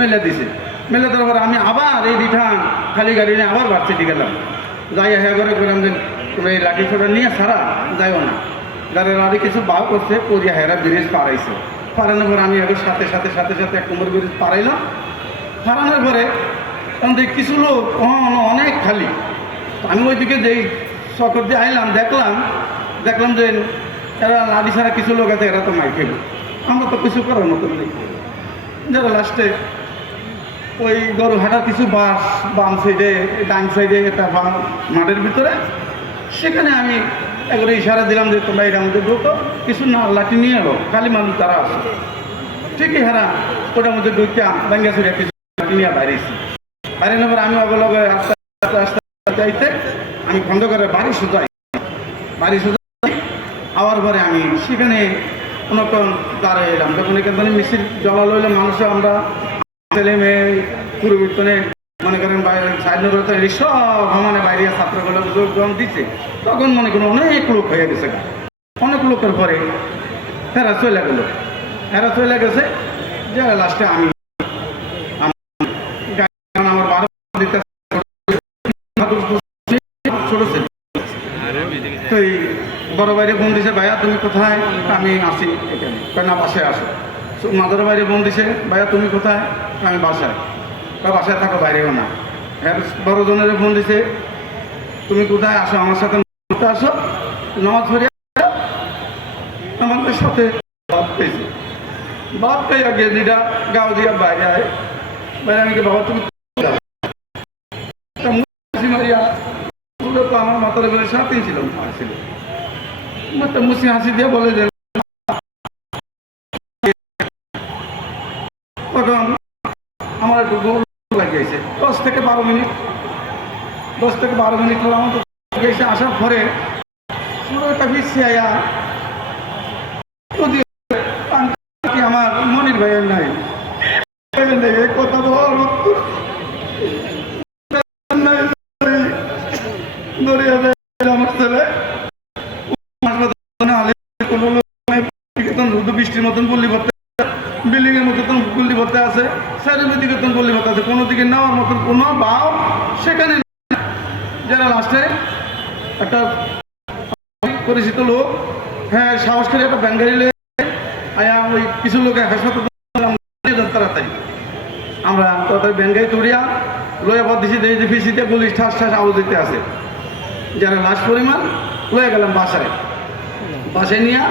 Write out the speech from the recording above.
মেলে দিছে। মেলে দেওয়ার পরে আমি আবার এই রিটার্ন খালি গাড়ি নিয়ে আবার ভার্সিটি গেলাম। যাই হ্যাঁ করে বললাম যে, তোমরা এই লাঠি ছোটা নিয়ে সারা যাইও না। গাড়ির আরে কিছু বাউ করছে পরিয়া হেরা ব্রিজ পাড়াইছে। পাড়ানোর পর আমি এবার সাথে সাথে সাথে সাথে এক নম্বর ব্রিজ পাড়াইলাম। পাড়ানোর পরে তখন দেখি কিছু লোক অনেক খালি। আমি ওইদিকে যেই চকর দিয়ে আইলাম, দেখলাম দেখলাম যে এরা লাঠি ছাড়া কিছু লোক আছে, এরা তো মাই খেলো আমরা তো কিছু করার মতো নেই। যারা লাস্টে ওই গরু হাঁটার কিছু বাস বাম সাইডে ডান সাইডে একটা বা- মাঠের ভিতরে। সেখানে আমি একবারে ইশারা দিলাম যে তোমরা এর মধ্যে ঢুকো। কিছু না, লাঠি নিয়ে এলো। খালি মানুষ তারা আসো। ঠিকই হারা, ওটার মধ্যে ঢুকিয়া ব্যাঙ্গা ছড়িয়া কিছু লাঠি নিয়ে বাইরেছি বাইরে নেবার আমি অবলগে আস্তে আস্তে আস্তে আস্তে যাইতে আমি বন্ধ করে বাড়ি সুজাই। বাড়ি সুজাই, আওয়ার পরে আমি সেখানে দাঁড়িয়ে এলাম। যখন এখানে মিছিল জলা লইলে মানুষ আমরা ছেলে মেয়ে পূর্বীক্ষণে মনে করেন বাইরে সাইড নগরতে সব ভ্রমণে বাইরে ছাত্রগুলো যোগদান দিচ্ছে। তখন মনে করেন অনেক লোক হয়ে গেছে অনেক লোকের পরে হেরা চলে গেল। হেরা চলে গেছে যে লাস্টে আমি আমার- বারো ছোট ছিল। তো বড় বাইরে বোন দিছে, ভাইয়া তুমি কোথায়? আমি আসি এখানে। কয় না, বাসায় আসো। মাদার বাইরে বোন দিছে। ভাইয়া, তুমি কোথায়? আমি বাসায়। বা বাসায় থাকো, বাইরেও না। হ্যাঁ বড় জনের বোন দিছে। তুমি কোথায়? আসো, আমার সাথে আসো। নামাজ পড়ে আমাদের সাথে বাদ পেয়েছে। বাদ পেয়ে গিয়ে দিদা গাও দিয়া বাইরে আয়। বাইরে আমি বাবা, তুমি মারিয়া আমার মাথার উপরে সাথেই ছিল ছিল। মুসি হাসি দিয়ে বলে যে তখন আমার একটু গোল লাগিয়েছে। দশ থেকে বারো মিনিট। দশ থেকে বারো মিনিট হলো আমার লাগিয়েছে। আসার পরে একটা পিছিয়ে আয়া। আমার মনির ভাইয়ের নাই। কথা বৃষ্টির মতন পল্লি ভর্তি বিল্ডিং এর মতন পল্লি ভর্তি আছে চারিদিকে মতন পল্লি ভর্তি আছে, কোনো দিকে নেওয়ার মতন কোনো বাও সেখানে যারা লাস্টে একটা পরিচিত লোক হ্যাঁ সাহস করে একটা ব্যাঙ্গারি লে আয়া ওই কিছু লোক হাসপাতাল তাড়াতাড়ি। আমরা তাড়াতাড়ি ব্যাঙ্গাই তুড়িয়া লয়ে পর দিছি দেখি যে ফিসিতে পুলিশ ঠাস ঠাস আওয়াজ দিতে আছে। যারা লাশ পরিমাণ লয়ে গেলাম বাসায়। বাসায় নিয়ে